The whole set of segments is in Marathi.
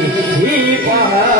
ही पहाट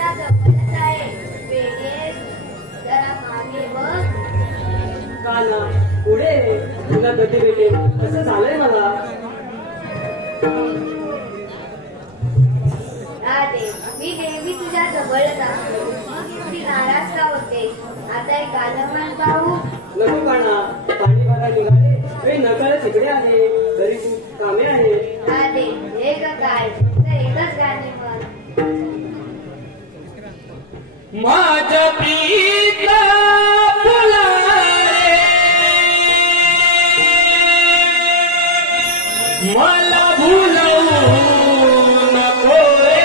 तुझ्या जवळच आहे. वेळेस जरा मागे बघ. काना पुढे तुला कधी भेटेल असं झालंय मला. राधे, मी नेहमी तुझ्या जवळच असतो. मग एवढी नाराज का होते? आता एक गाणं पाहू. नको काना, पाणी भरायला निघाले नकाळ तिकडे आहे. घरी खूप कामे आहे. राधे, हे ग काय तर एकच गाणे म्हण. माझ्या प्रीता फुला मला भुलवू नको रे.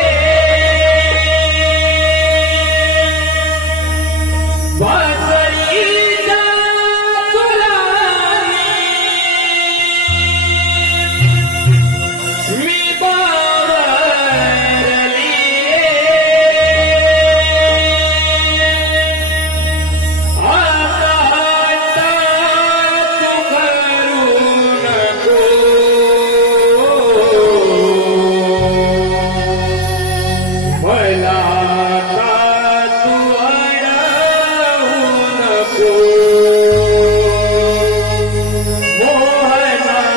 वासळीच्या सुराने मी बावरली आता तू करू नको. मला तू अडवू नको. मोहना मला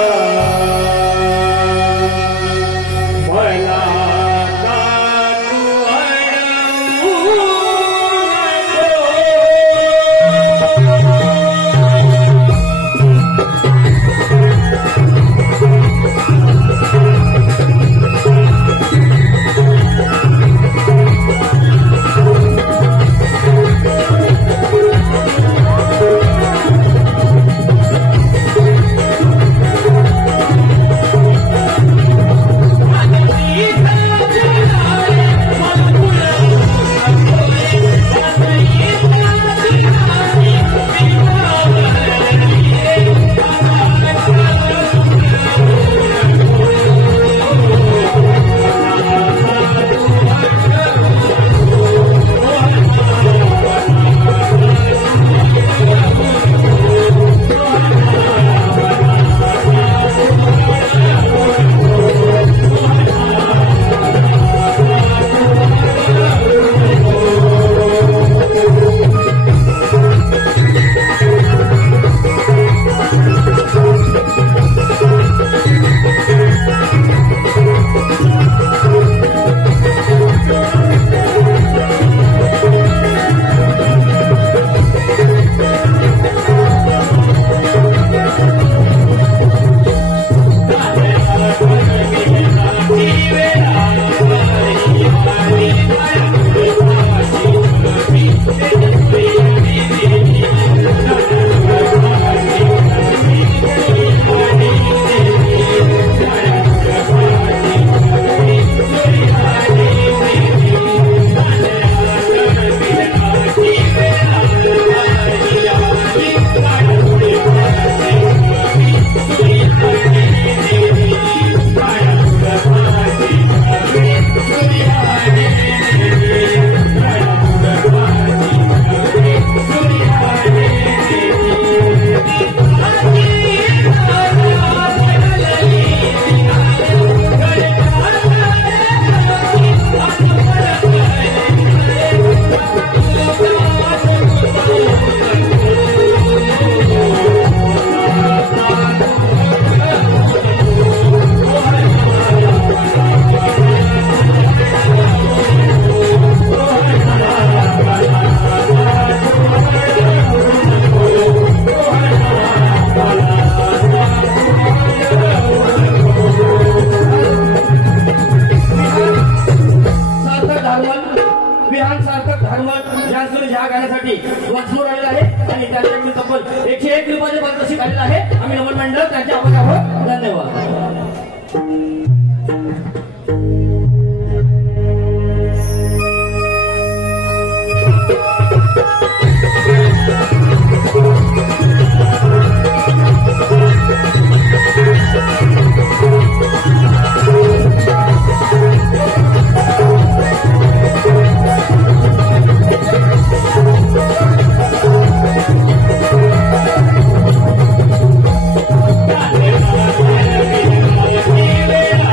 तू अडवू ह्या गाण्यासाठी लक्ष्मण आलेला आहे आणि त्यांच्याकडून तब्बल 101 रुपयाचे पारितोषिक आलेलं आहे. आम्ही नमन मंडळ त्यांच्या आभार आहोत. धन्यवाद. Yeah.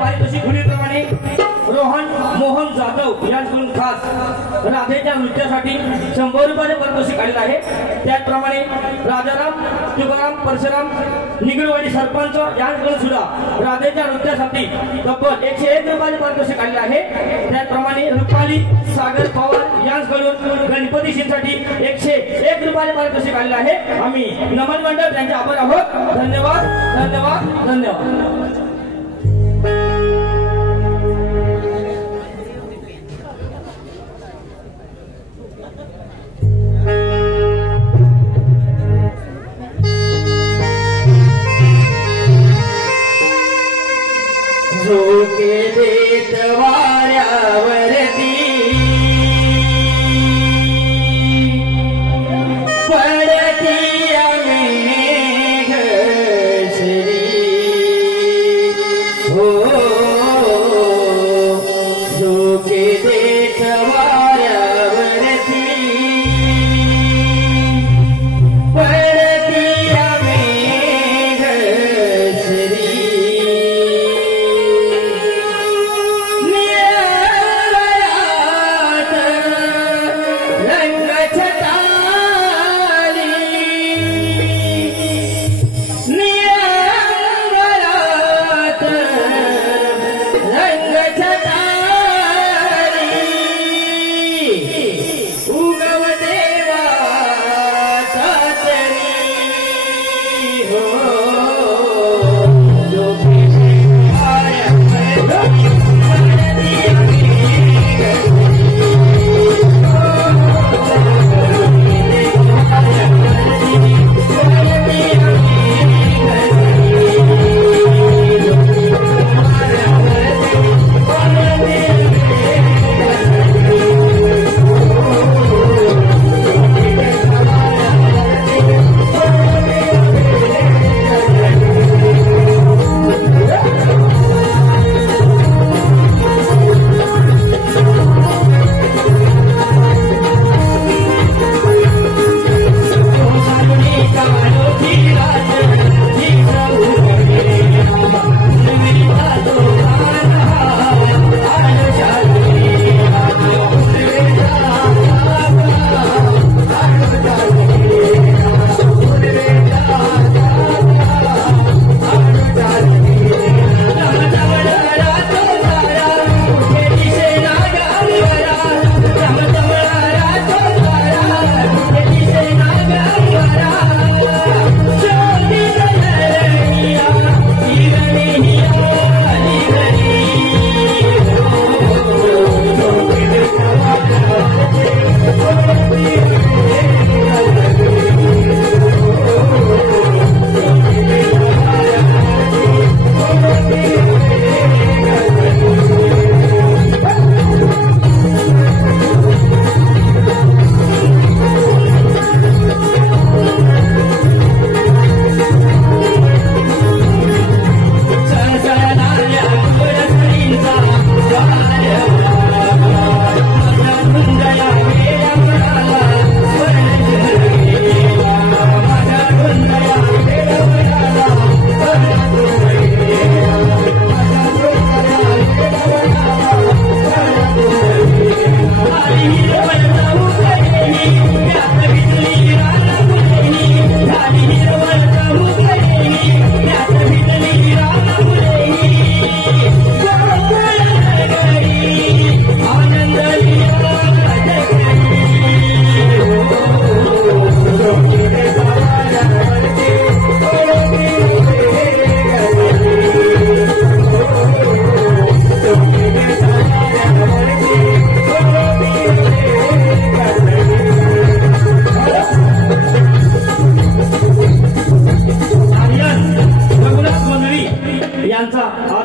पारितोषिक खुलीप्रमाणे रोहन मोहन जाधव यांच्याकडून खास राधेच्या नृत्यासाठी 100 रुपयाचे पारितोषिक आलेले आहे। त्याचप्रमाणे राजाराम तुकाराम परशुराम निगडवाडी सरपंच यांच्याकडून सुद्धा राधेच्या नृत्यासाठी तब्बल 101 रुपयाचे पारितोषिक आलेले आहे। त्याचप्रमाणे रुपाली सागर पवार यांच्याकडून गणपती शिंसाठी 101 रुपयाचे पारितोषिक आलेले आहे। आम्ही नमन मंडळ त्यांचे आभार आहोत। धन्यवाद धन्यवाद धन्यवाद। झोके देत वाऱ्यावरती पडती मेघ श्री हो झोके देत वाऱ्यावरती पडती मेघ श्री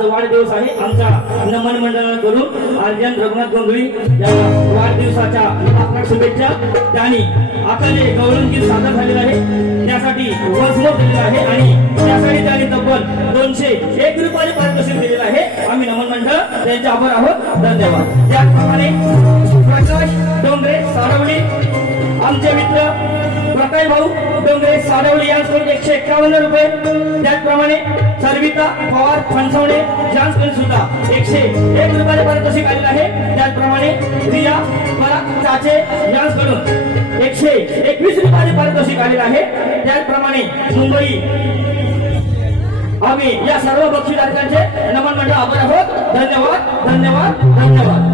वाढदिवस आहे आमच्या नमन मंडळाकडून आर्यन रघुनाथ गोंधळी या वाढदिवसाच्या लाख शुभेच्छा। त्यांनी आता जे गौरवगीत सादर झालेलं आहे त्यासाठी वसमोर दिलेला आहे आणि त्यासाठी त्यांनी तब्बल 201 रुपये पारितोषिक दिलेलं आहे। आम्ही नमन मंडळ त्यांचे आभार आहोत। धन्यवाद। त्याचप्रमाणे प्रकाश डोंगरे सारवली आमचे मित्र प्रकाश भाऊ डोंगरे साडवली यांच्याकडून 151 रुपये. त्याचप्रमाणे सर्विता पवार फणसवणे यांच्याकडून सुद्धा 101 रुपये पारितोषिक आलेलं आहे. त्याचप्रमाणे रिया पराग चाचे यांच्याकडून 121 रुपये पारितोषिक आलेलं आहे. त्याचप्रमाणे मुंबई आम्ही या सर्व बक्षीसधारकांचे नमन मंडळ आभार आहोत. धन्यवाद धन्यवाद धन्यवाद.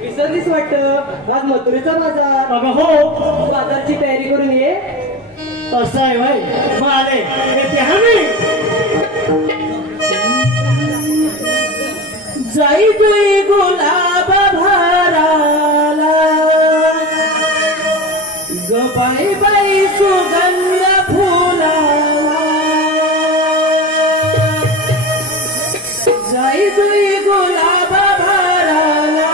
विसरलीच वाटतं आज मथुरेचा बाजार. अगं हो, बाजारची तयारी करून ये. असं आहे भाई. मग आले येते आम्ही. जाई तुई गुलाब भराला ग बाई बाई सुगंध फुलाला. जाई तुई गुलाब भराला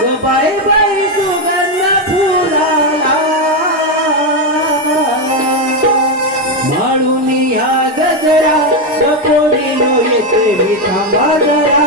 ग बाई बाई सुगंध फुलाला. म्हणून या गजरा कोणी नो येते मी थांबा जरा.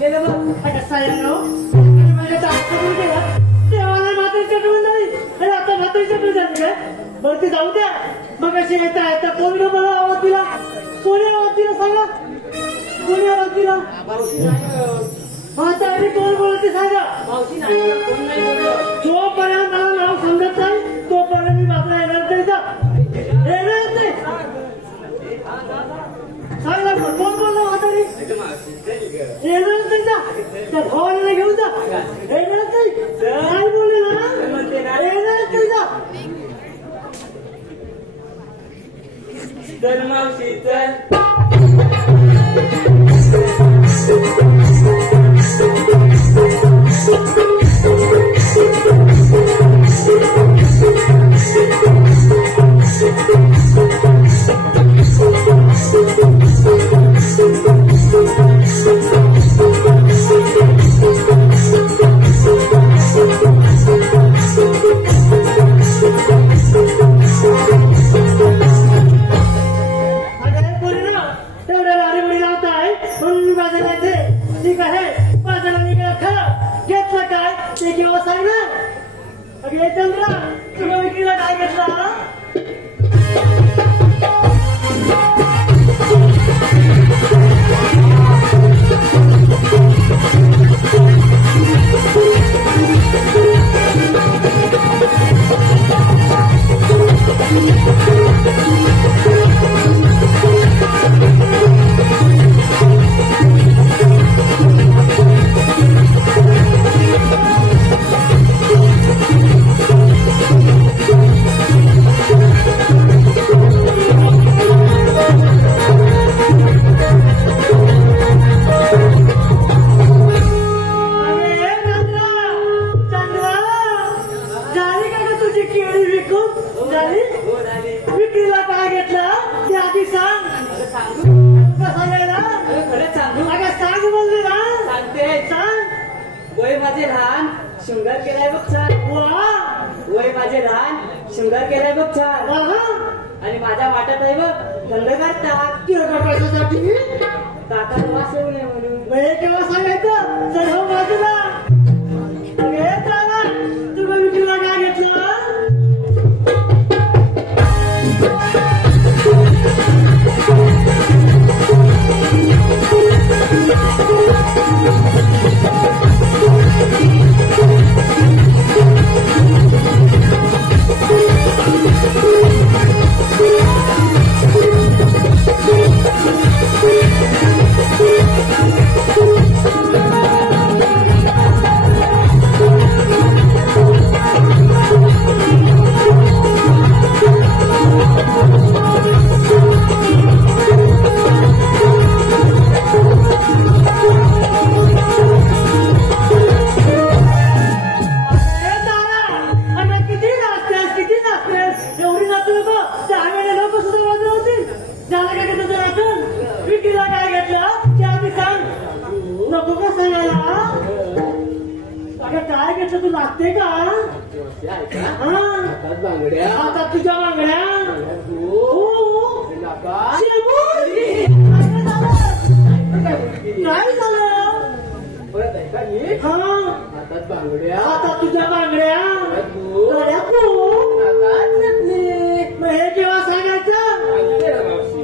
गेलं बघ. आता साहेब माझ्या टाकून गेला तेव्हा मात्र चटवून झाली आणि आता मात्र चटवून झाली काय बरं ते जाऊ द्या मग अशी येता येता कोणी मला आवाज दिला कोणी आवाज दिला सांगा कोणी आवाज दिला आता आणि कोण बोलते सांगा मावशी नाही कोण नाही बोलत. जोपर्यंत मला नाव समजत नाही तोपर्यंत मी बाजूला येणार तरी का येणार नाही सांगा कोण बोलला म्हातारी येणार नाही का त्या भावाला घेऊन जा येणार नाही काय बोलले ना येणार नाही का चल मावशी चल. ठीक आहे बाजाराला निघाला खरं घेतलं काय ते किंवा सांगणार अगे चंद्रा तुला विक्रीला काय घेतला विक्रीला काय घेतलं ते आधी सांग खरंच सांगू सांग बोलले ना सांगते सांग वय माझे लहान शृंगार केलाय बघ छान. वा वय माझे लहान शृंगार केलाय बघ छान. वा आणि माझ्या वाटत आहे बघ थंडगार ताक कशासाठी ताकात वास येऊ नये म्हणून. हे केव्हा सांगायचं चल हो बाजूला अगे चला तुला विक्रीला काय घेतलं काय घेतलं तू लागते का बांगड्या आता तुझ्या बांगड्या काय झालं हातात बांगड्या आता तुझ्या बांगड्या मग हे केव्हा सांगायचं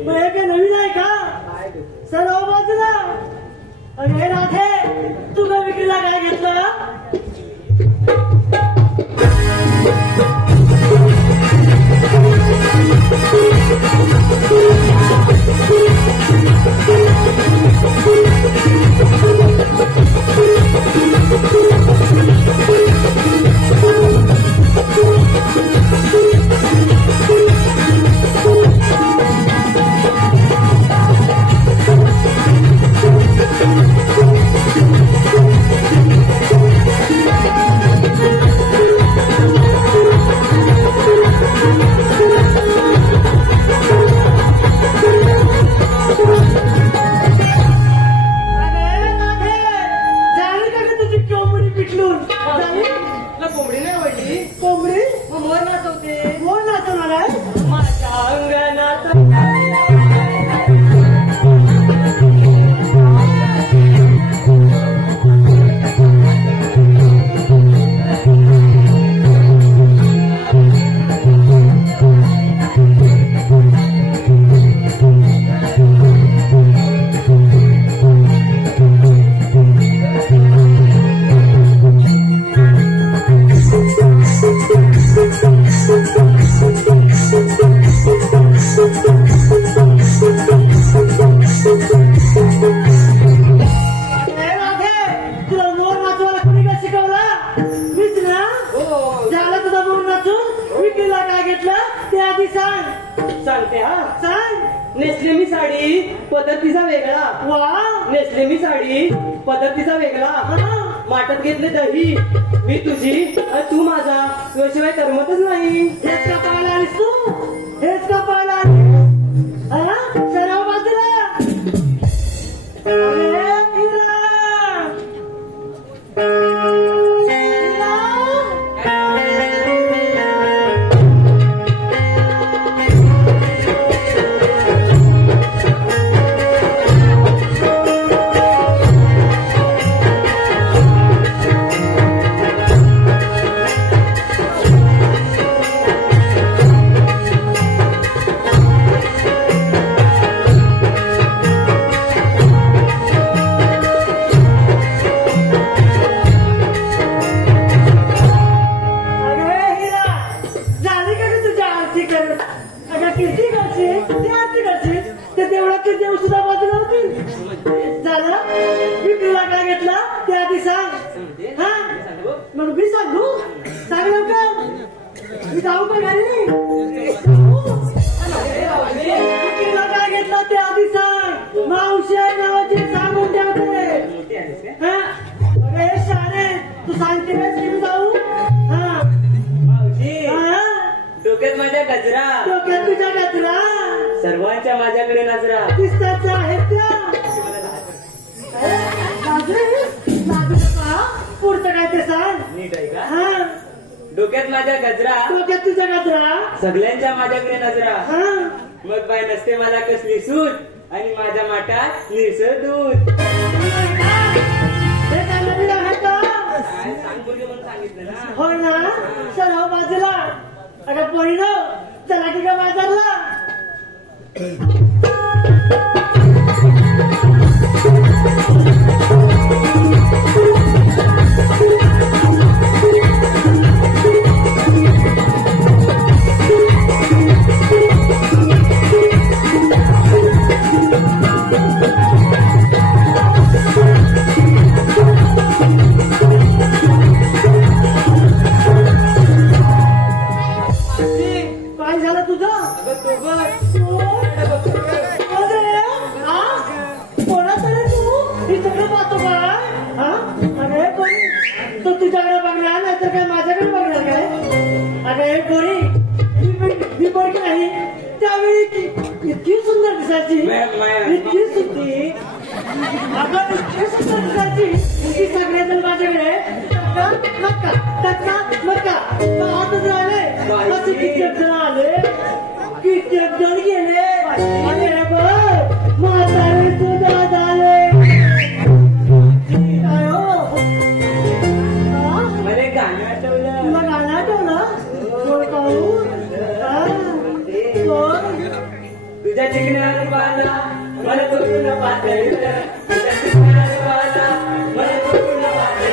मग हे काय नवीन आहे का सर्व बाजूला आणि हे राधे तुला विक्रीला काय घेतलं सांगते हा. सांग. नेसले मी साडी पद्धतीचा वेगळा. वा. नेसले मी साडी पद्धतीचा वेगळा. हा. माठात घेतले दही मी तुझी आणि तू माझा तुझ्याशिवाय करमतच नाही. हेच का पाहायला आलीस तू? हेच का पाहायला आलीस? हा? सराव बाजूला. अरे हिरा. मग मी सांगू. सांग लवकर. मी जाऊ का घरी? काय घेतलं ते आधी सांग. मावशी नावाची सांगून ठेवते. अरे शाळे तू सांगते की मी जाऊ? हा मावशी डोक्यात माझ्या गजरा. डोक्यात तुझ्या गजरा. सर्वांच्या माझ्याकडे नजरा. दिसतात आहेत त्या. पुढचं काय ते सांग. नीट आहे का? हा. डोक्यात माझ्या गजरा. डोक्यात तुझ्या गजरा. सगळ्यांच्या माझ्याकडे नजरा. हा. मग बाय नसते मला कसली सूट आणि माझ्या माठात निळसर दूध. हे काय नवीन आहे का? काय सांग बोलले म्हणून सांगितलं ना. हो ना. चला बाजूला. अगं पहिलं चला की का बाजारला. काय झालं तुझं? अगं तो बघ. कोणाकडे तू इकडे पाहतो का? हा. अरे कोणी तो तुझ्याकडे बघणार नाही तर काय माझ्याकडे बघणार काय? अरे कोणी मी बघ नाही त्यावेळी इतकी सुंदर दिसायची. इतकी सुंदर. अगं इतकी सुंदर दिसायची की सगळेजण माझ्याकडे मक्का टक्का मक्का आतच राहिले. असे कित्येक जण आले कित्येक जण गेले. अरे बघ म्हातारे सुद्धा झाले. काय हो? मला गाणं आठवलं. तुला गाणं आठवलं? कोण पाहू? तुझ्या चिकण्या रूपाला मला बघून पातळी. तुझ्या चिकण्या रूपाला मला बघून पातळी.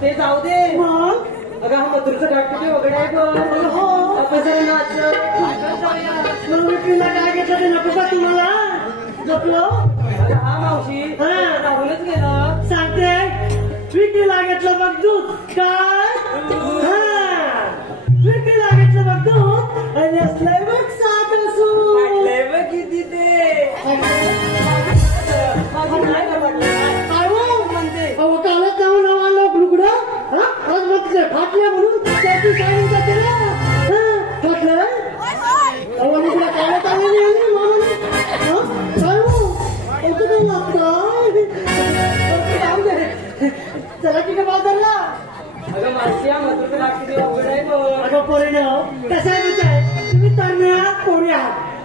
ते जाऊ दे. अगं हा मथुरचं घाट कुठे वगैरे आहे गं. हो. आपण जरा नाच. तुला काय घेतलं ते नको का तुम्हाला? झोपलो. हा मावशी राहूनच गेलं. सांगते विकीला घेतलं बघ दूध. काय? विकीला घेतलं बघ दूध आणि असलंय बघ साखर सूप. वाटलंय बघ किती ते. काय हो म्हणते? अहो कालच जाऊन आलो लुगडं. आज म्हणते फाटले म्हणून त्याची काय म्हणतात त्याला? फाटलं. अहो लुगडं कालच आलं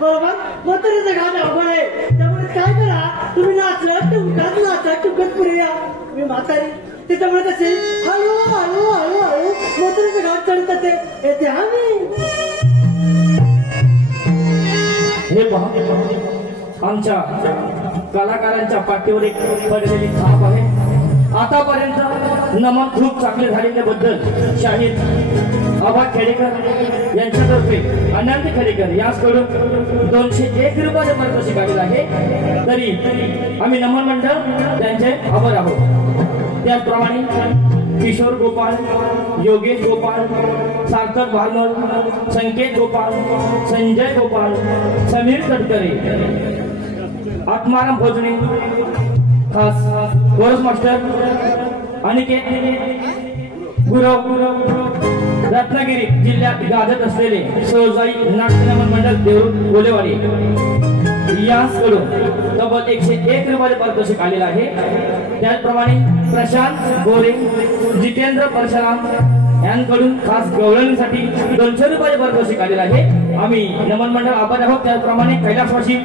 बरोबर म्हातारीचं घाट अवघड आहे त्यामुळे काय करा तुम्ही नाचत टुकत पुढे या मी म्हातारी त्याच्यामुळे कसे हळू हळू हळू हळू म्हातारीचं घाट चढत येते आम्ही हे पहा आमच्या कलाकारांच्या पाठीवर एक पडलेली थाप आहे आतापर्यंत नमन खूप चांगले झालेल्याबद्दल शाहीद आबा खेडेकर यांच्यातर्फे अनंत खेडेकर याचकडून 201 रुपयाचे पारितोषिक आलेलं आहे तरी आम्ही नमन मंडळ त्यांचे आभार आहोत त्याचप्रमाणे किशोर गोपाळ योगेश गोपाळ सार्थक भालमल संकेत गोपाळ संजय गोपाळ समीर तटकरे आत्माराम भोजने खास कोरस मास्टर अनिकेत गुरव रत्नागिरी जिल्ह्यात गाजत असलेले सोजाई नाट्यनमन मंडळ देऊळ गोलेवाडी याचकडून तब्बल 101 रुपयाचे पारितोषिक आलेलं आहे त्याचप्रमाणे प्रशांत गोरे जितेंद्र परशुराम यांकडून खास गवळणीसाठी 200 रुपयाचे पारितोषिक आलेलं आहे आम्ही नमन मंडळ आभार आहोत त्याचप्रमाणे कैलासवासी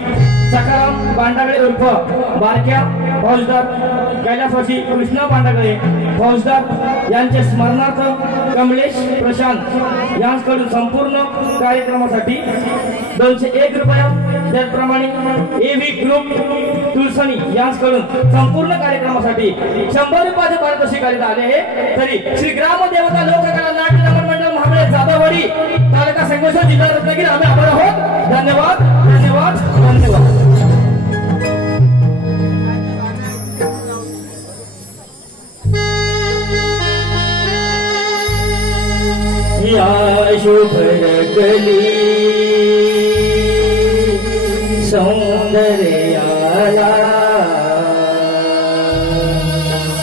सकाराम बांडागळे उर्फ बारक्या फौजदार कैलासवासी कृष्णा बांडागळे फौजदार यांचे स्मरणार्थ कमलेश प्रशांत यांच्याकडून संपूर्ण कार्यक्रमासाठी 201 रुपया त्याचप्रमाणे एव्ही ग्रुप तुलसणी यांच्याकडून संपूर्ण कार्यक्रमासाठी 100 रुपयाचे पारितोषिक आलेले आहे तरी श्री ग्राम देवता लोककला नाट्य नमन मंडळ महाबळे जाधववाडी तालुका संगमेश्वर जिल्हा रत्नागिरी आम्ही आभार आहोत धन्यवाद धन्यवाद धन्यवाद या शुभ गली सौंदर्याला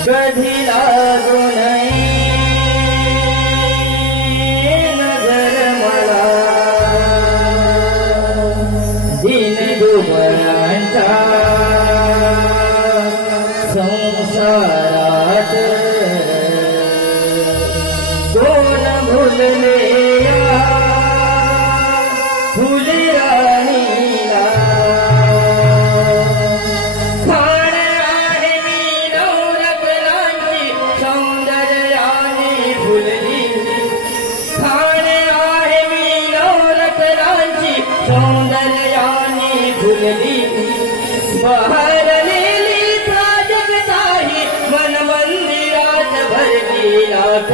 कधी लागू नये नजर मला दिनदुबळांच्या संसारात दोन भुलले फुलराणीला खाण आहे मी नवरत्नांची सौंदर्याने फुलली खाण आहे मी नवरत्नांची सौंदर्याने फुलली बहरलेली प्राजक्ताही मन मंदिरात भरली लाख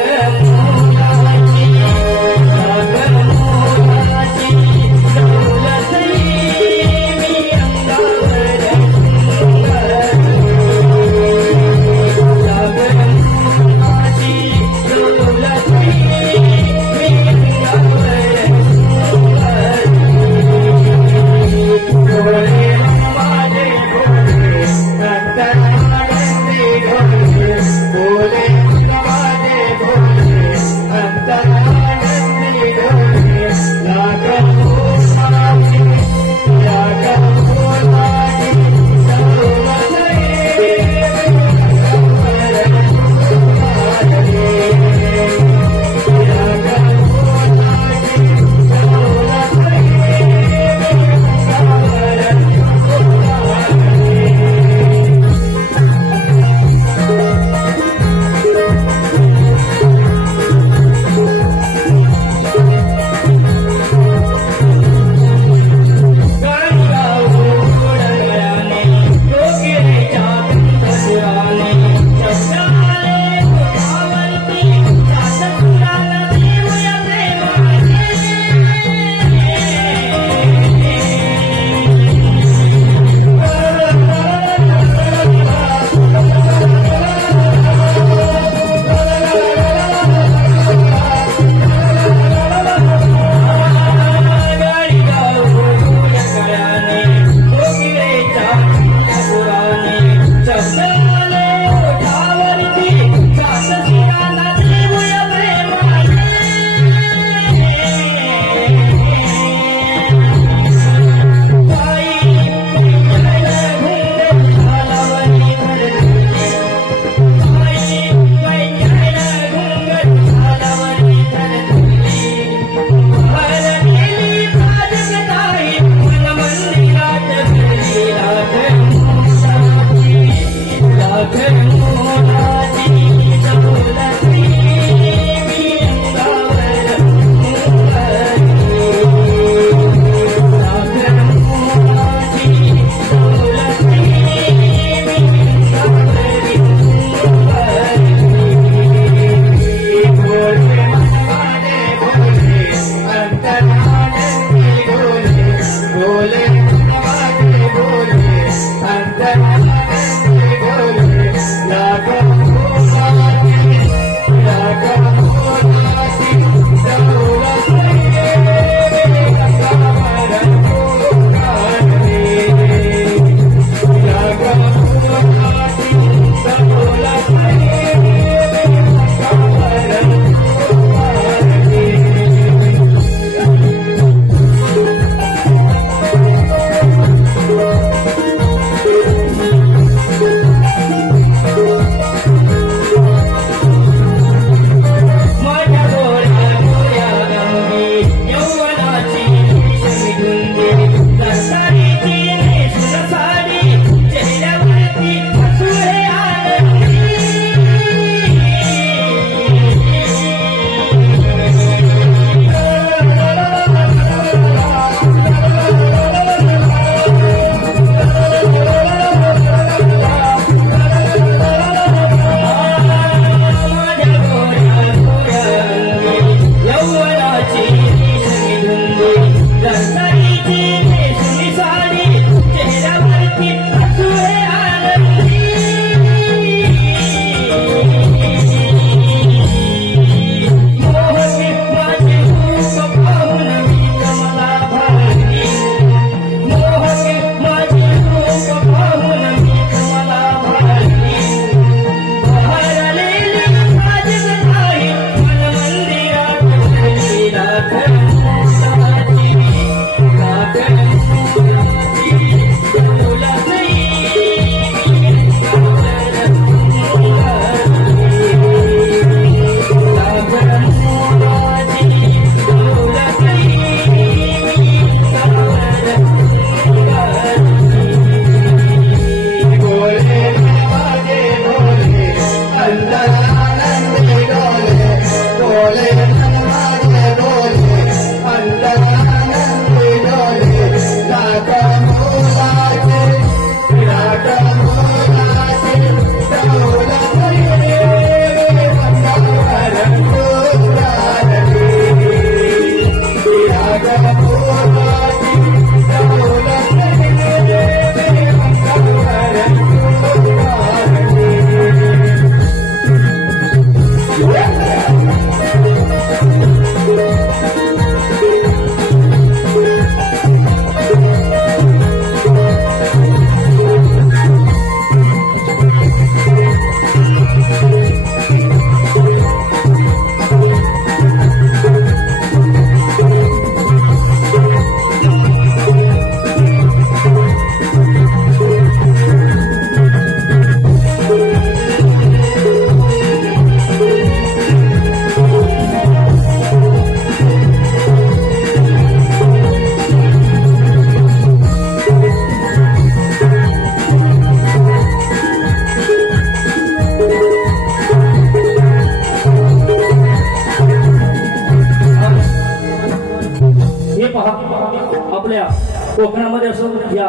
कोकणामध्ये असो या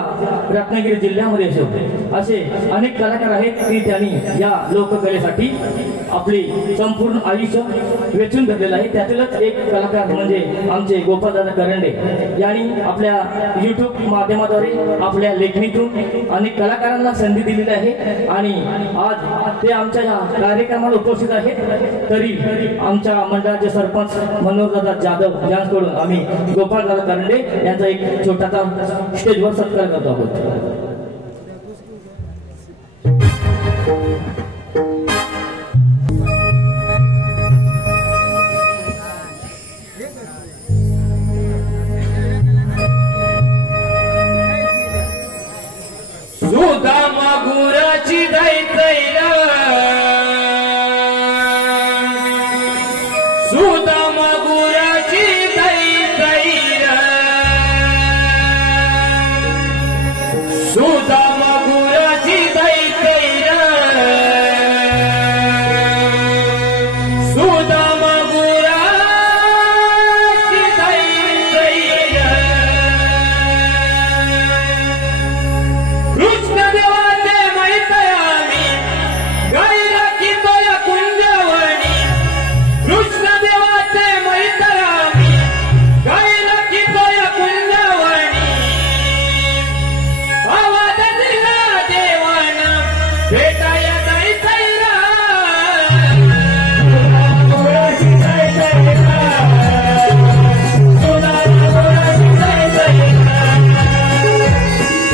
रत्नागिरी जिल्ह्यामध्ये असो असे अनेक कलाकार आहेत की त्यांनी या लोककलेसाठी आपली संपूर्ण आयुष्य वेचून धरलेलं आहे. त्यातीलच एक कलाकार म्हणजे आमचे गोपालदादा करंडे यांनी आपल्या YouTube माध्यमाद्वारे आपल्या लेखणीतून अनेक कलाकारांना संधी दिलेली आहे आणि आज ते आमच्या या कार्यक्रमाला उपस्थित आहेत. तरी आमच्या मंडळाचे सरपंच मनोहरदादा जाधव यांच्याकडून आम्ही गोपालदादा करंडे यांचा एक छोटासा स्टेजवर सत्कार करतो आहोत. सुदामा गुराची दैतैरा सुदामा गुराची दैतैरा सुदामा गुराची दैतैरा सुदामा गुराची दैतैरा कृष्ण देवाचे मैतयामी गायला कितोय कुंजवणी कृष्ण देवाचे मैतयामी गायला कितोय कुंजवणी आवाज दिला देवाना भेटाय दैतैरा गुराची दैतैरा सुदामा गुराची दैतैरा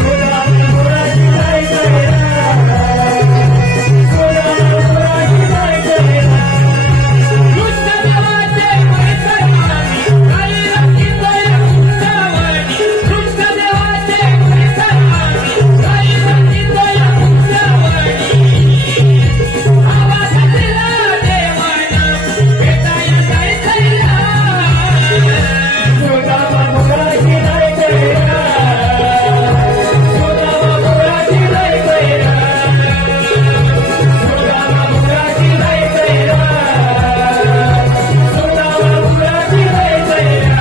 सुदामा गुराची दैतैरा सुदामा गुराची दैतैरा कृष्ण देवाचे मैतयामी गायला कितोय कुंजवणी कृष्ण देवाचे मैतयामी गायला कितोय कुंजवणी आवाज दिला देवाना भेटाय दैतैरा सुदामा गुराची दैतैरा सुदामा गुराची दैतैरा सुदामा गुराची दैतैरा सुदामा गुराची दैतैरा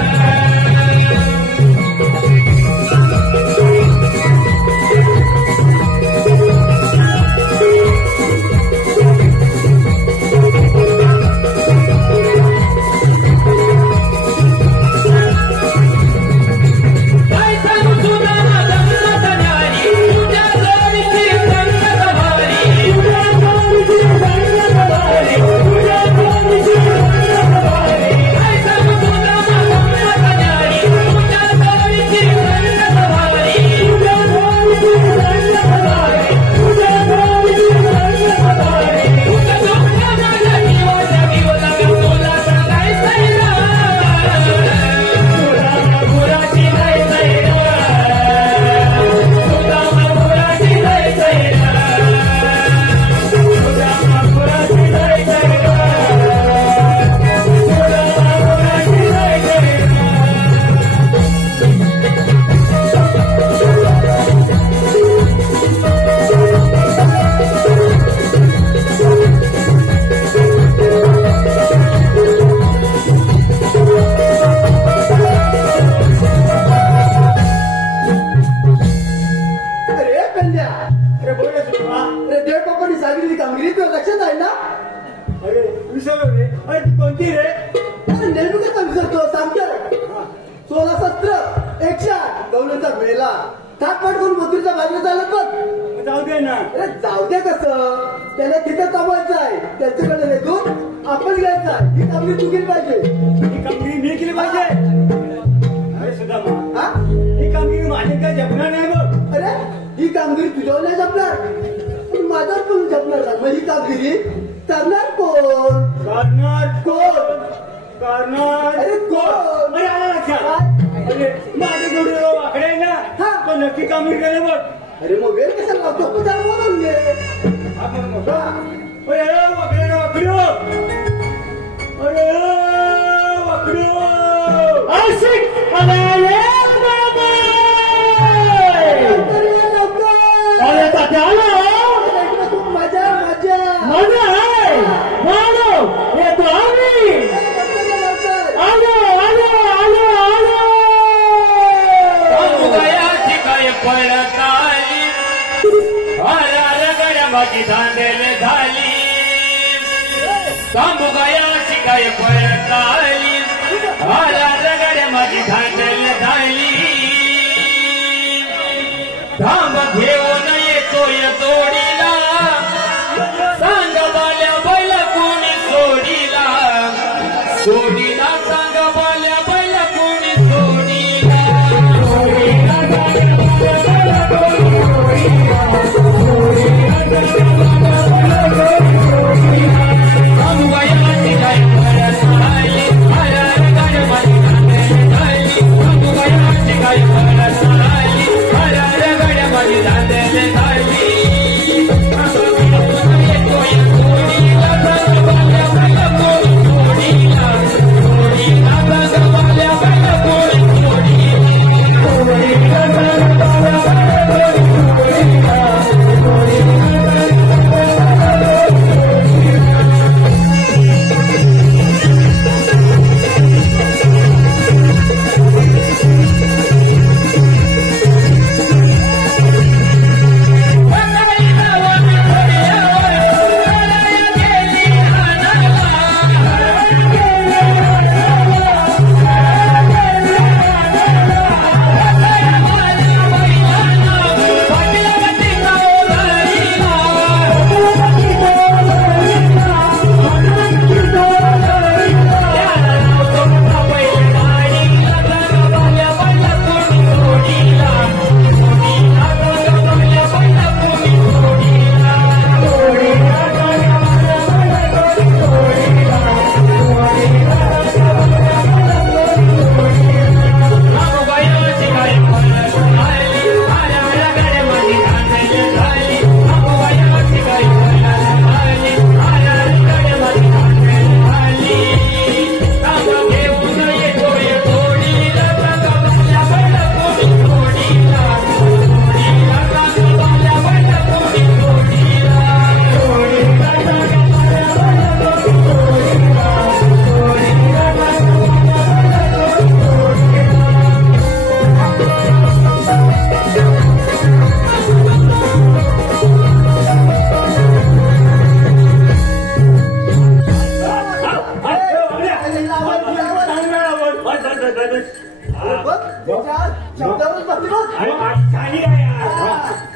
काय सांगू सुदामा जन्मत न्यारी तुझ्या जोडीची संगत भारी तुझ्या जोडीची संगत भारी तुझ्या जोडीची संगत भारी काय सांगू सुदामा जन्मत न्यारी तुझ्या जोडीची संगत भारी तुझ्या जोडीची संगत भारी तुझ्या जोडीची संगत भारी तुझ्या जोडीच्या माझ्या जीवाच्या जीवला तुला दैतैरा सुदामा गुराची दैतैरा सुदामा गुराची दैतैरा सुदामा गुराची दैतैरा सुदामा गुराची अरे कन्या अरे बोल ना तुला अरे देव बापाने सांगितली कामगिरी तुला लक्षात आहे ना अरे विसरलो रे अरे ती कोणती रे अरे नेहमी कसा विसरतो सांगतो 16-17 108 गवळणचा मेला थाटपाट करून मोतीचा बाजूला चालत बघ जाऊ दे ना अरे जाऊ दे कसं त्याला तिथं थांबायचं आहे त्याच्याकडे रेखून आपण घ्यायचं आहे ही कामगिरी तू केली पाहिजे ही कामगिरी मी केली पाहिजे अरे सुदामा हा ही कामगिरी माझे काय जपणार नाही बघ अरे ही कामगिरी तुझ्यावर नाही जपणार पण माझ्यावर पण जपणार नाही. मग ही कामगिरी करणार कोण करणार अरे कोण अरे आला लक्षात अरे माझे डोळे वाकडे आहे ना हा पण नक्की कामगिरी केलं बघ अरे मग वेळ कशाला लावतो तू जाऊ म्हणून घे अरे वाकडे वाकडो अरे वाकडो आशिक आले गया माझी धांदल झाली थांबू गाया शिकाय परत आली आला रगड्या माझी धांदल झाली थांब घेऊन येतोय जोडीला सांग बाल्या बैल कोणी सोडीला सोडीला सांग बाल्या बैल कोणी सोडीला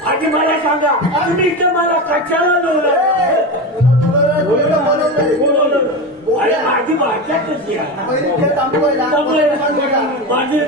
आधी मला सांगा तुम्ही इथं मला कशाला बोलवलं आधी भाषा कशी माझे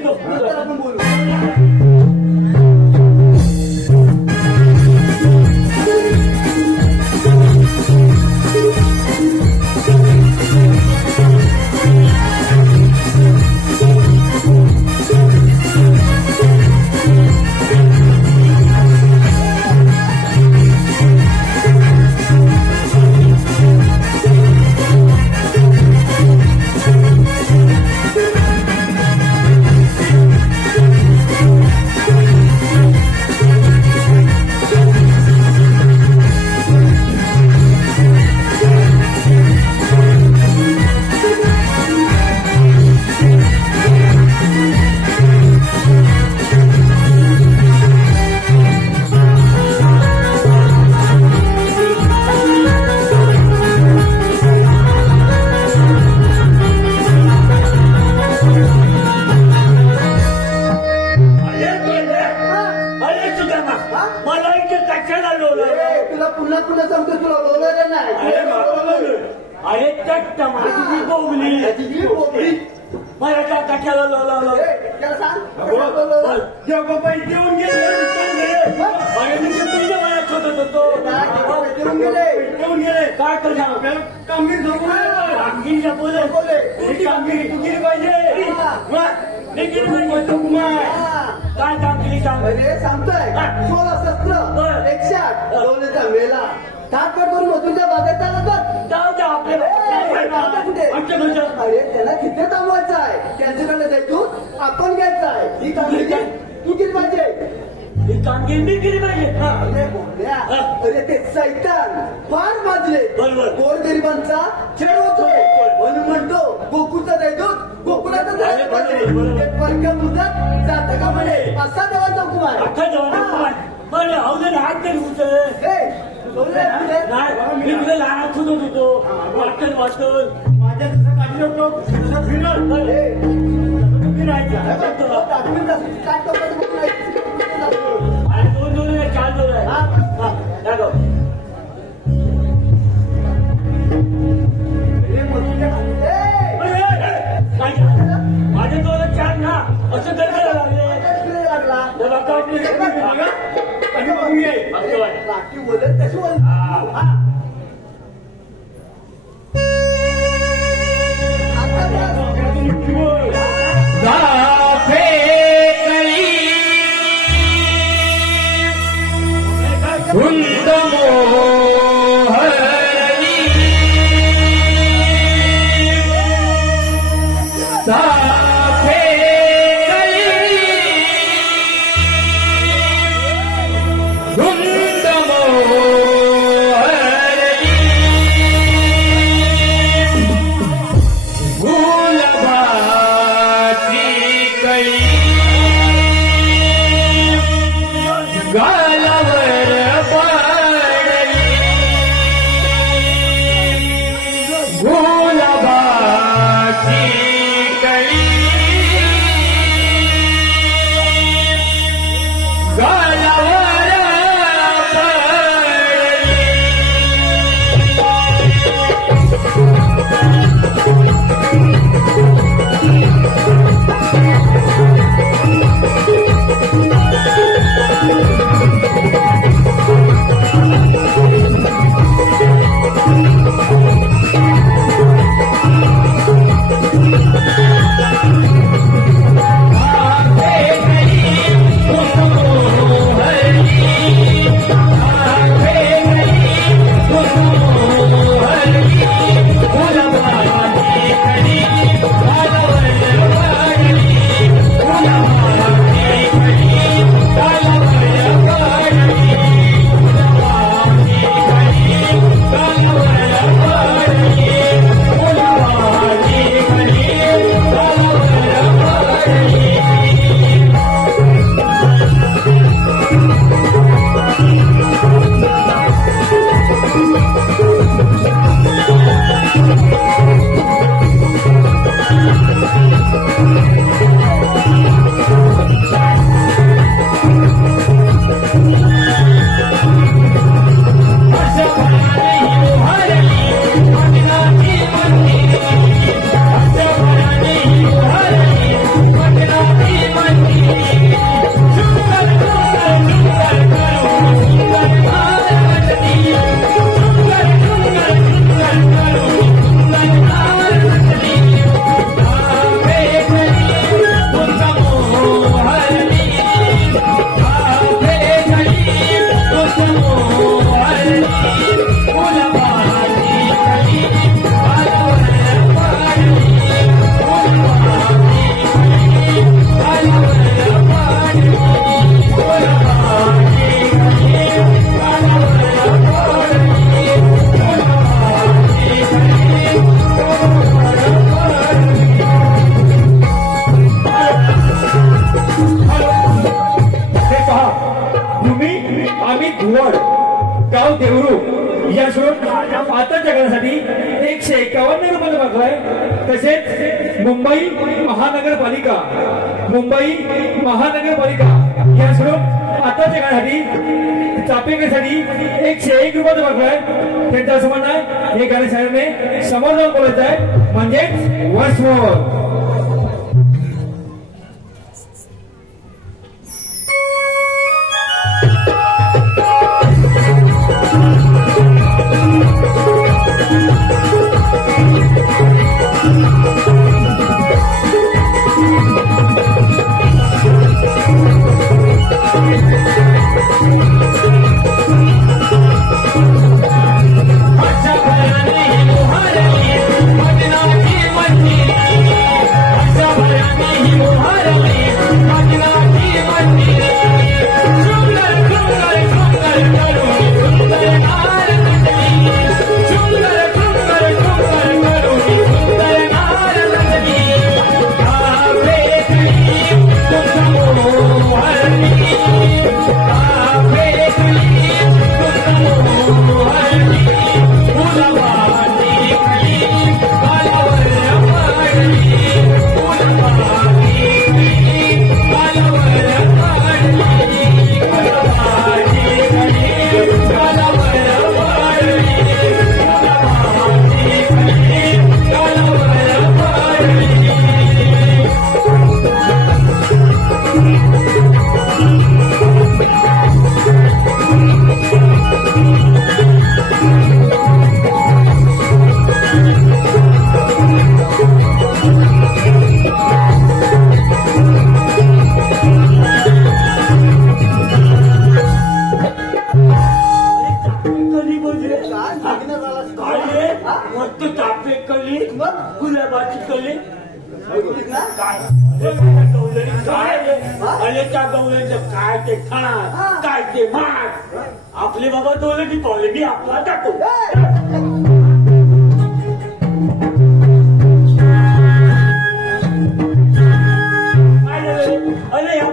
नाही मी तुला लहान सुद्धा होतो वाटत माझ्या तुझं काढली होतो दोन दोन आहे 4 दोन आहे माझे 2 4 ना असं करायला आता जगण्यासाठी 151 रुपये मागलाय. तसेच मुंबई महानगरपालिका या सोडून आता जगण्यासाठी चापेकरसाठी 101 रुपये मागलाय. त्यांचं असं म्हणणं आहे हे गाणे साहेबने समोर जाऊन बोलायचं आहे म्हणजेच वन्स मोर. गुलाबाची कली काय अरे त्या गवळ्यांचं काय ते खाणार काय ते मार आपले बाबा डोळे पावले मी आपला टाकतो अरे या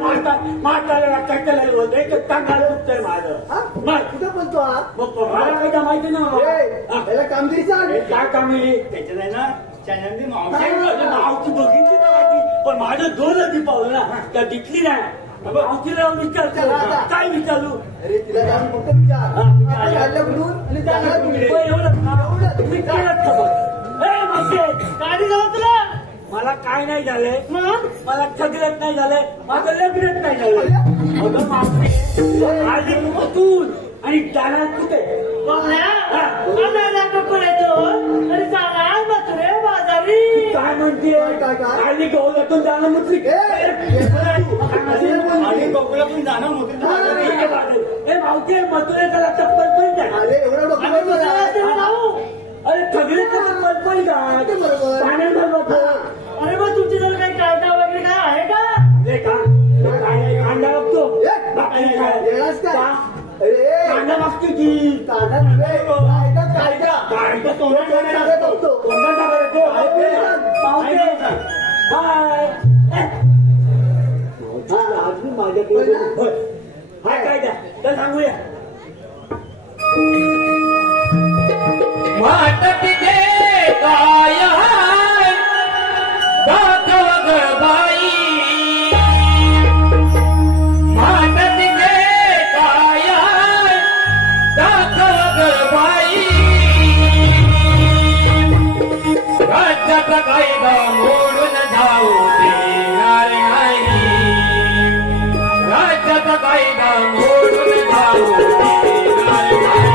माताला कट्ट्याला होते टांगाला दुखतंय माझं कुठं बोलतो मला काही का माहिती ना त्याला कामगिरी सांग काय कामगिरी त्याच्यात आहे ना चॅनलची मावची बघितली ना माहिती पण माझं दोन आधी पावलं ना त्या दिसली नाही मावशीला विचारतो काय विचारू अरे तिला जाऊन मोठं विचार आणि त्याला गाडी जाऊ तुला मला काय नाही झालंय मला सगळ्यात नाही झालंय माझं लग्नच नाही झालं अगं मावशी आधी तून आणि जाणार कुठे काय म्हणते आणि गौलातून जाणं म्हटली आणि गौलातून जाणं म्हटली मावशी मथुरेला चप्पल पण द्या अरे सगळे चप्पल का अरे मग तुमची जर काही कायदा वगैरे काय आहे का कांदा बघतो कांदा मागतो की कायदा माझ्या हाय कायदा तर सांगूया वाटत दे काय दाखव ग बाई वाटत दे काय दाखव ग बाई राज्यात कायदा मोडून जाऊ देणार नाही राज्यात कायदा मोडून जाऊ देणार नाही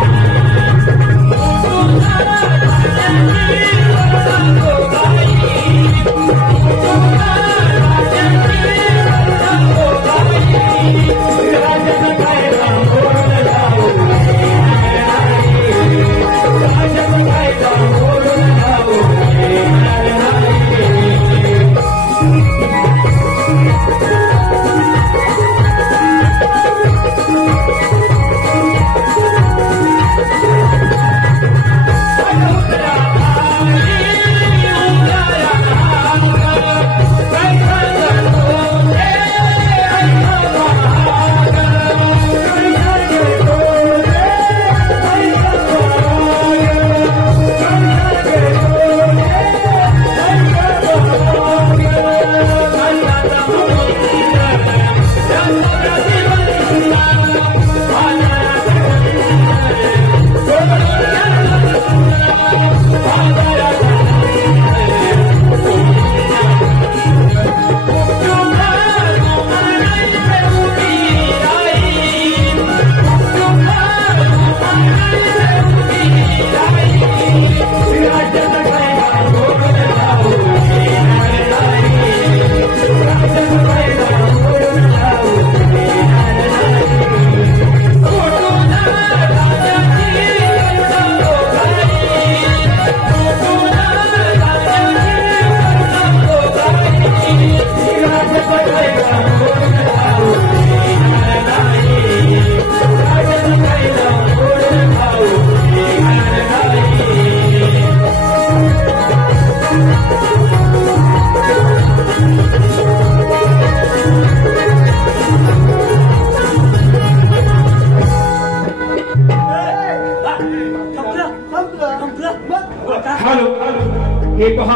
हे पहा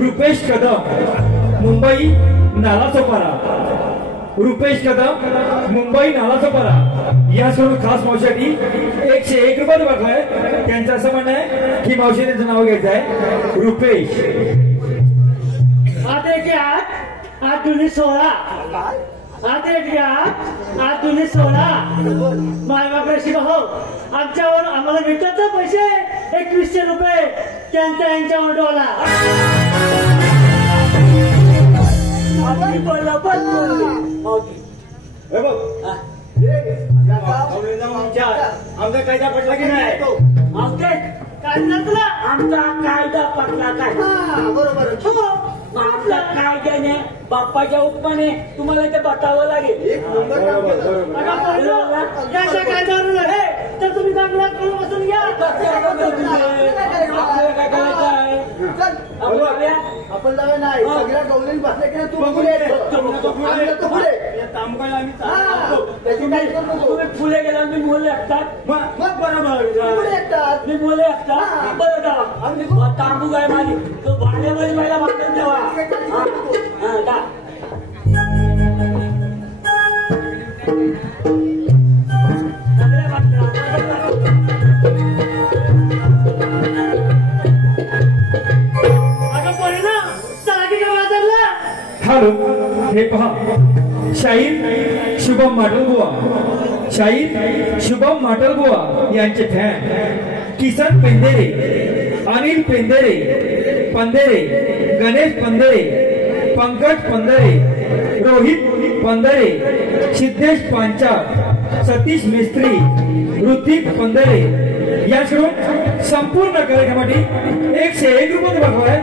रुपेश कदम मुंबई नालासोपारा रुपेश कदम मुंबई नालासोपारा या सोडून खास मावशीसाठी 101 रुपये बघलाय त्यांचं असं म्हणणं आहे की मावशीने त्यांचं नाव घ्यायचं आहे रुपेश आता घ्या 8 जुनी 16 आता घ्या 8 जुनी 16 मायबापाशी हो आमच्यावर आम्हाला मिळतात पैसे 2100 रुपये त्यांचा यांच्यावर डोला आमचा कायदा पडला की नाही काढला तुला आमचा कायदा पटला काय बरोबर हो आमच्या कायद्याने बाप्पाच्या उपमाने तुम्हाला ते बतावं लागेल आता पहिलं याच्या कायद्यावर हे तर तुम्ही चांगला करून बसून घ्या आपल्याला काय करायचं आहे आपण जाऊया नाही सगळ्या गौरी बसल्या की तू बघून पुढे त्याची काही करू नको. तुम्ही फुले गेल्यावर मी मोले असतात मग बरोबर पुढे येतात. मी मोले असतात बरं जावा तांबू काय माझी तो भांड्यामध्ये पहिला वाटत जावा जा अगं पोरी ना चला की का बाजारला हॅलो हे पहा शाहीर शुभम माटलबुवा शाहीर शुभम माटलबुवा यांचे फॅन किसन पेंदेरे अनिल पेंदेरे पंदेरे गणेश पंदेरे पंकज पंदेरे रोहित पंदेरे सिद्धेश पांचाळ सतीश मिस्त्री ऋतिक पंदेरे यांच्याकडून संपूर्ण कार्यक्रमासाठी 101 रुपये बघाय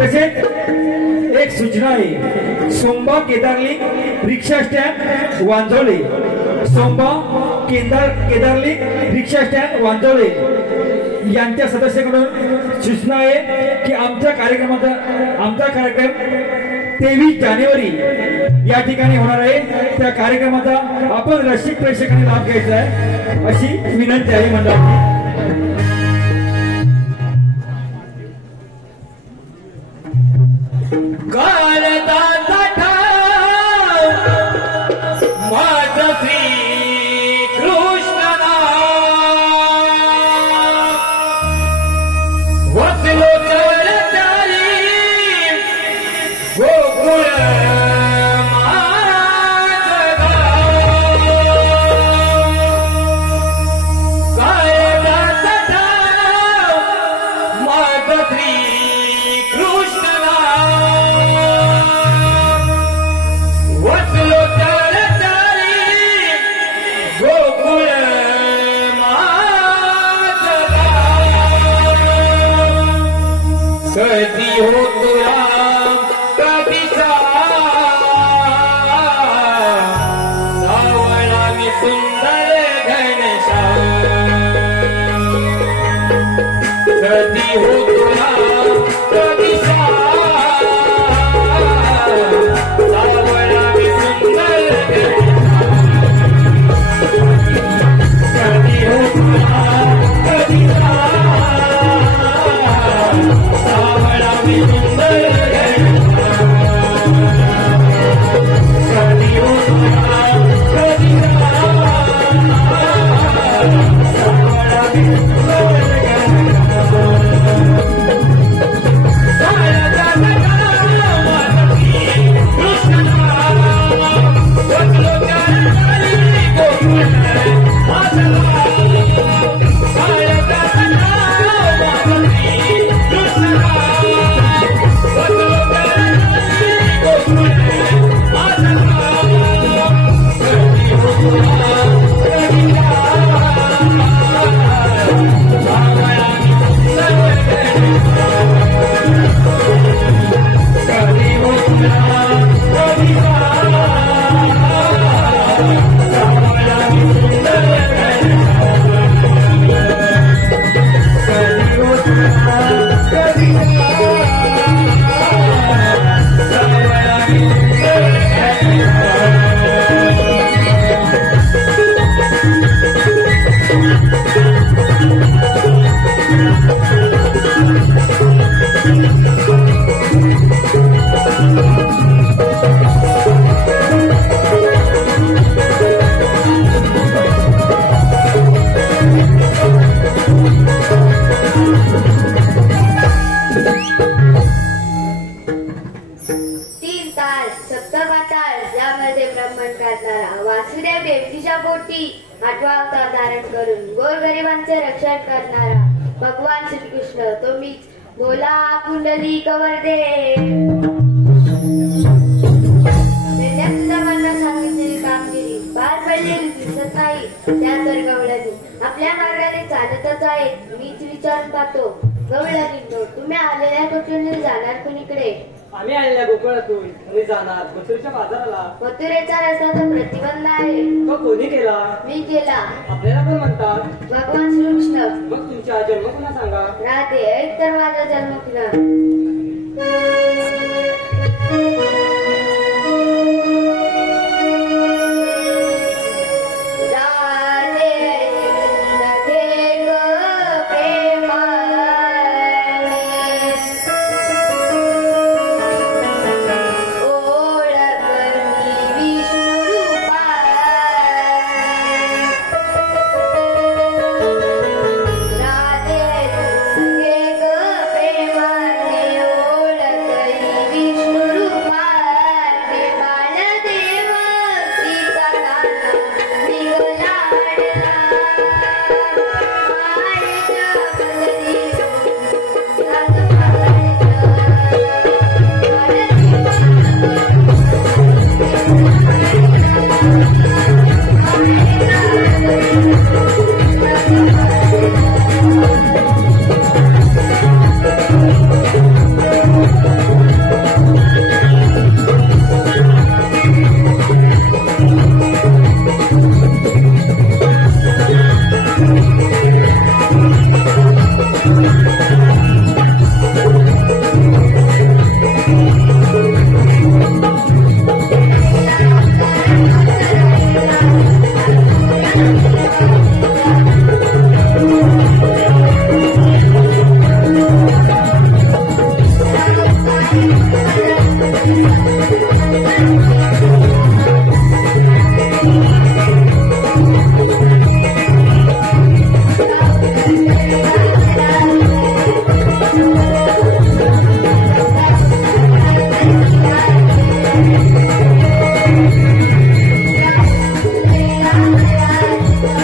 तसेच एक सूचना आहे सोमबा केदारलिंग रिक्षा स्टँड वांजवले सोमबा केदारलिंग रिक्षा स्टँड वांजवले यांच्या सदस्याकडून सूचना आहे की आमचा कार्यक्रम 23 जानेवारी या ठिकाणी होणार आहे त्या कार्यक्रमाचा आपण रसिक प्रेक्षकांनी लाभ घ्यायचा आहे अशी विनंती आहे मंडळाची आठवा अवतार धारण करून गोरगरिबांचे रक्षण करणारा भगवान श्रीकृष्ण तो मीच बोला कुंडली कवरदे सांगितलेली कामगिरी पार पडलेली दिसत नाही नाही त्या तर गवळणी आपल्या मार्गाने चालतच आहेत. मीच विचारून पाहतो गवळणींनो, तुम्ही आलेल्या कुठून जाणार कुणीकडे? आम्ही आलेल्या गोकुळातून मी जाणार मथुरेच्या बाजाराला. मथुरेचा रस्त्याचा प्रतिबंध आहे. तो कोणी केला? मी केला. आपल्याला पण म्हणतात भगवान श्रीकृष्ण. मग तुमचा जन्म पुन्हा सांगा. राधे ऐक तर माझा जन्म तुला.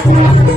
Thank you.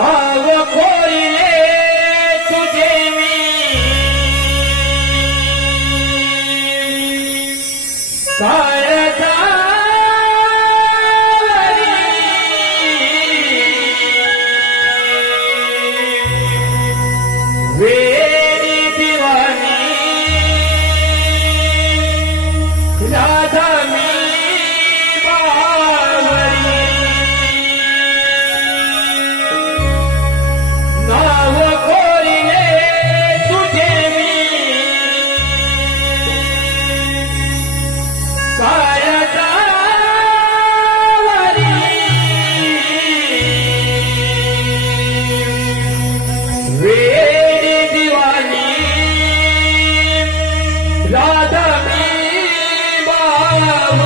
नाव कोरिले तुझे मी वेरी दिवानी राधा मी बावरी नाव कोरिले तुझे मी कायदावरी वेरी दिवानी राधा मी बावरी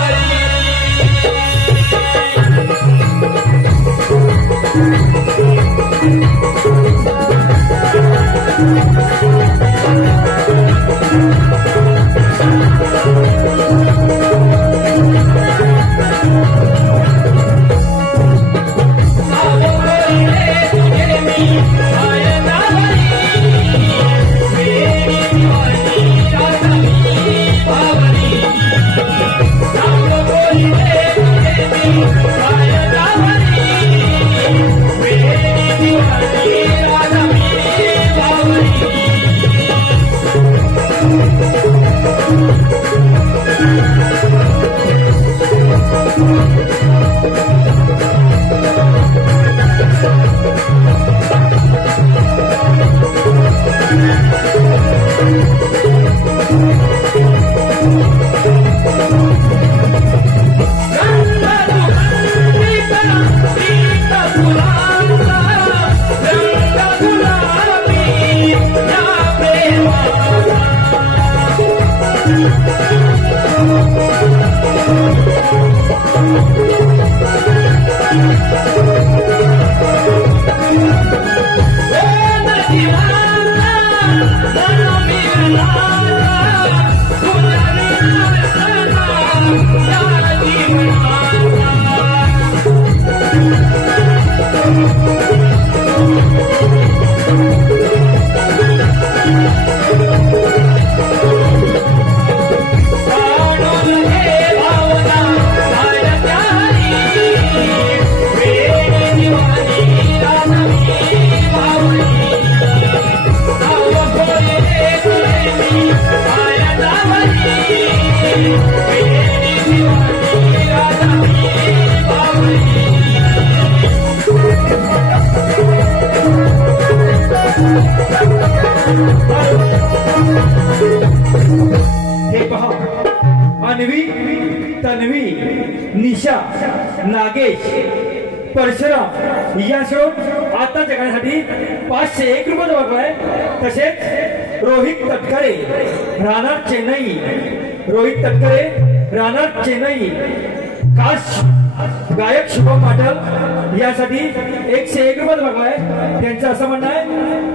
हे पहा, अन्वी, तन्वी, निशा, नागेश, परशुराम यांच्याकडून आता जगण्यासाठी 501 रुपये वागलाय. तसेच रोहित तटकरे राहणार चेन्नई, रोहित तटकरे राहणार चेन्नई, खास गायक शुभम पाटील यासाठी 101 रुपये वागलाय. त्यांचं असं म्हणणं आहे,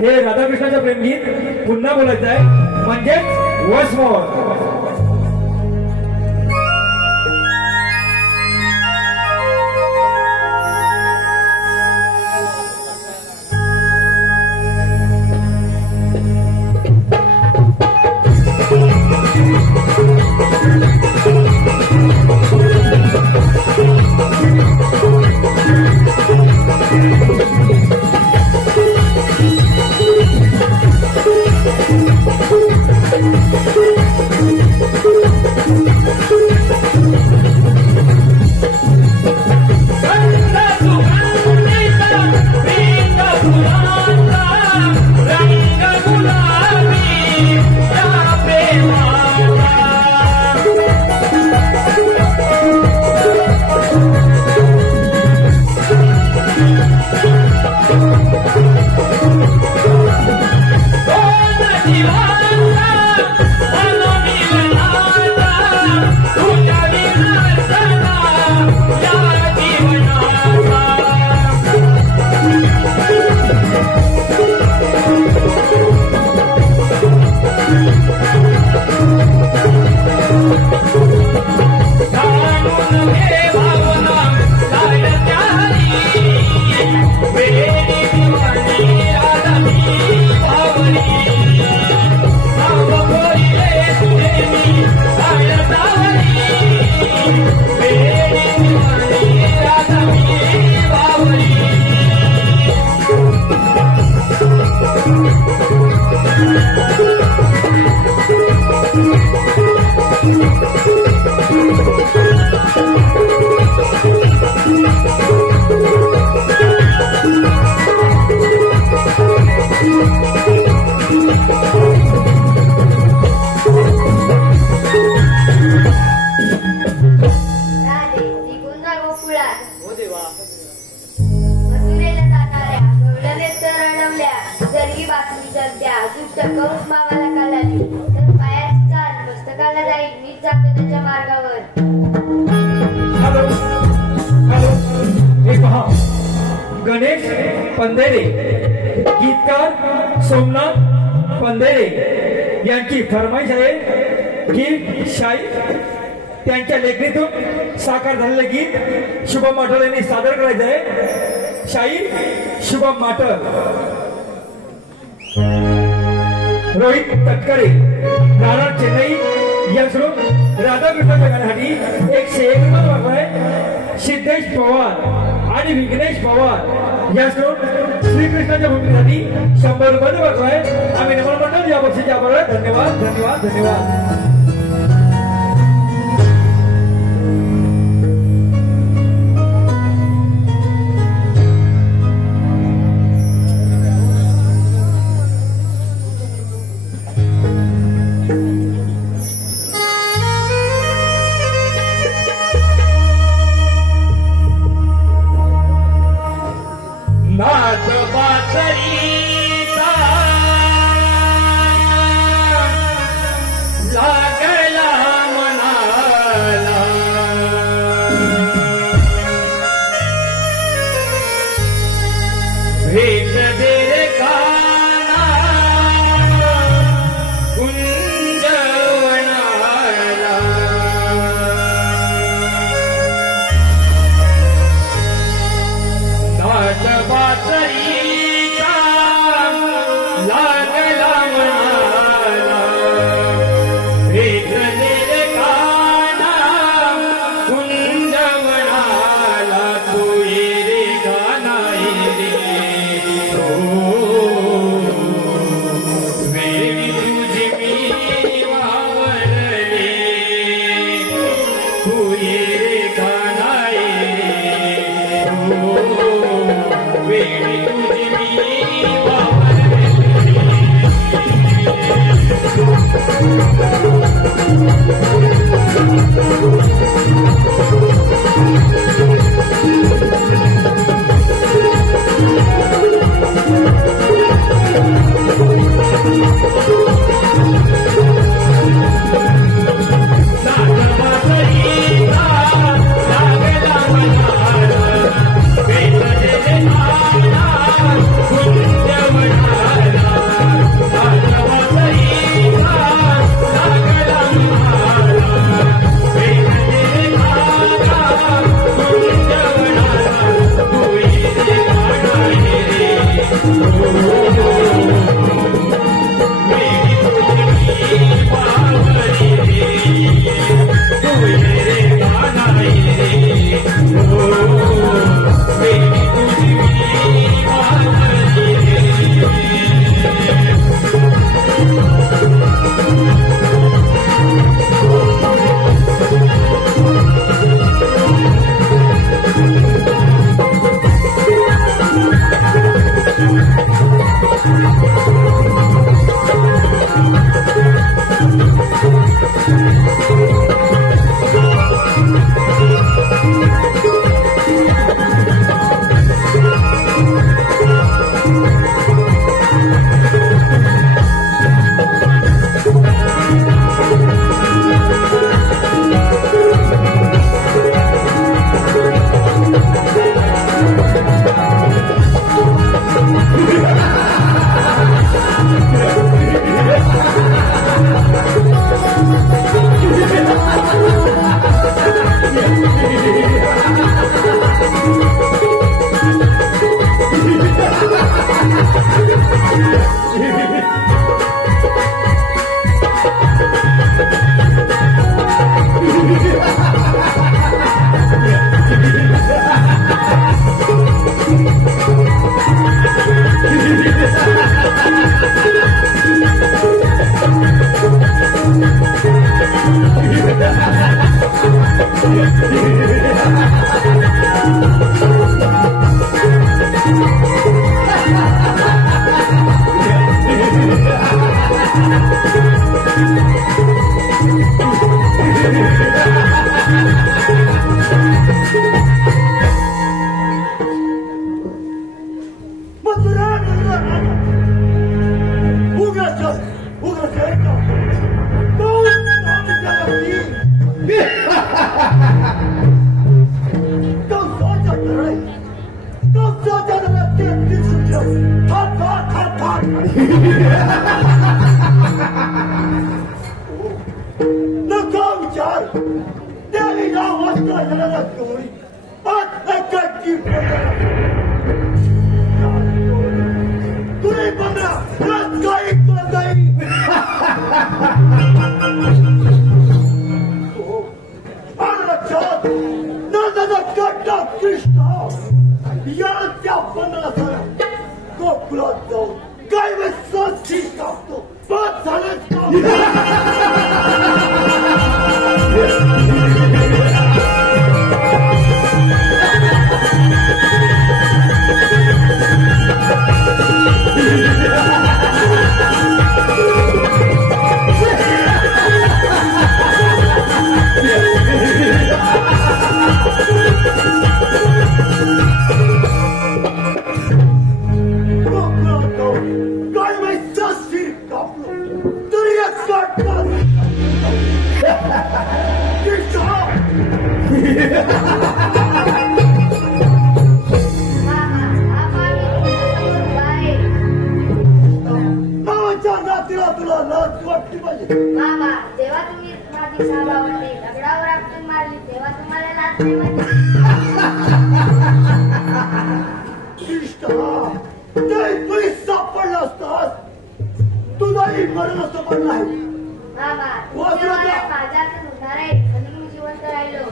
हे राधाकृष्णाचं प्रेमगीत पुन्हा बोलायचं आहे, म्हणजेच वन्स मोर. कंस मामाला काढाली तर पायाची चाल मस्तकाला जाईल. मीच जातो त्याच्या मार्गावर. हॅलो हॅलो, हे पहा गणेश पंधेरे, गीतकार सोमनाथ पंधेरे यांची फरमाईश आहे की शाहीर त्यांच्या लेखणीतून साकार झालेले गीत शुभम माटल यांनी सादर करायचे आहे. शाहीर शुभम माटल. रोहित तटकरे राणा चेन्नई यांकडून राधाकृष्णाच्या गाण्यासाठी 101 रुपये मागवाय. सिद्धेश पवार आणि विघ्नेश पवार यांकडून श्रीकृष्णाच्या भूमिकेसाठी 100 रुपये मागवाय. आम्ही नमन मंडळ या बक्षीसच्या आभार. धन्यवाद धन्यवाद धन्यवाद. नक्कीच सुटलं. थाट थाट थाट थाट. नको विचार त्यावेळी नाव वाचता येणारा गौरी आज एकाची तुला बघा काही तुला काही नंदा कृष्ण या त्या बंधनात गोकुळात जाऊन काय वेळ साक्षी कापतो बस झालं बाबा जेव्हा तुम्ही माझी साबावरती दगडावर आपटून मारली तेव्हा तुम्हाला लाज नाही वाटली? कृष्णा सापडला असतास तुझाही मरण असं पण नाही. बाबा माझ्या हातात होणार आहे म्हणून मी जिवंत राहिलो.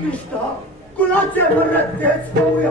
कृष्णा कुणाच्या मरणात तेच पाहूया.